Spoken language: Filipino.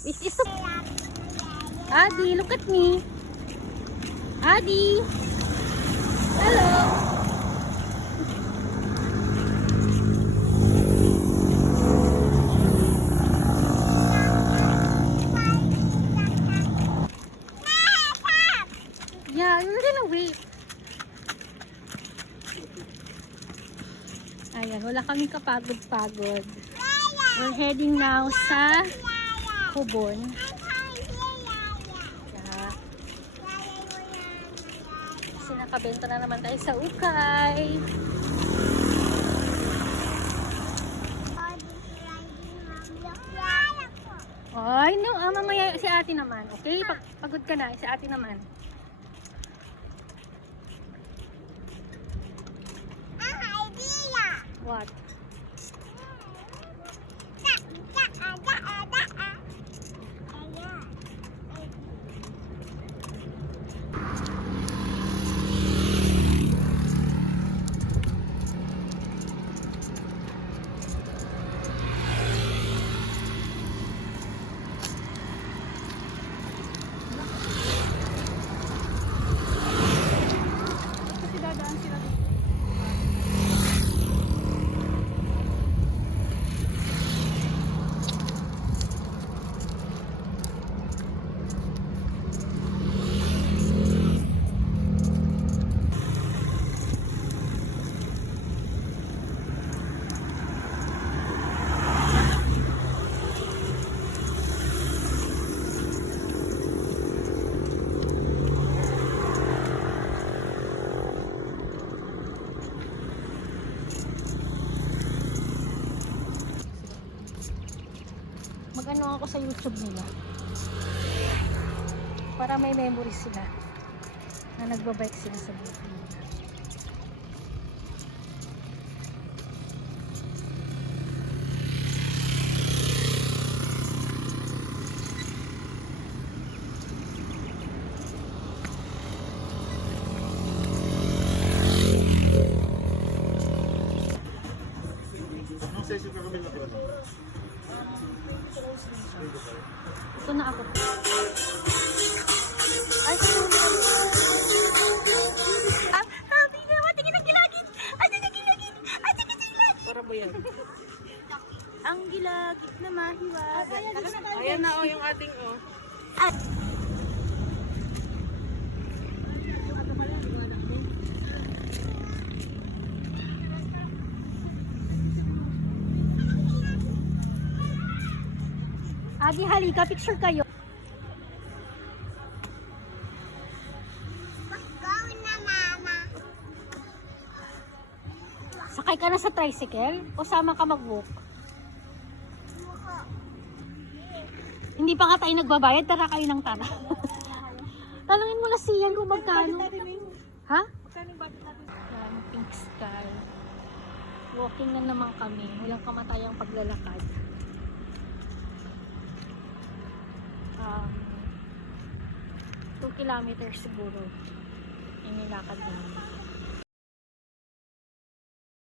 Which is Adi, look at me. Adi. Hello. Yeah, you're gonna wait. Ayan, wala kaming kapagod-pagod. We're heading now sa Kubon. Yeah. Kasi nakabenta na naman tayo sa ukay. Ay, no, mamaya si ate naman. Okay? Pagod ka na, si ate naman. What? Kasi dadaan sila dito. Mag-ano ako sa YouTube nila para may memories sila na nagbabike sila sa buhay nila. Ito na ako. Ay, tingnan mo, tingin ang gilagid. Ay, tingin ang gilagid. Ay, tingin ang gilagid. Para ba yan? Ang gilagid na mahiwa. Ayan na yung ating At Adi, halika, picture kayo. Sakay ka na sa tricycle o sama ka mag-walk? Hindi pa nga tayo nagbabayad, tara kayo ng tara. Talangin mo na siyan kung magkano. Ha? Yan, pink sky. Walking na naman kami. Walang kamatayang paglalakad. 2 kilometers siguro yung nilakad namin.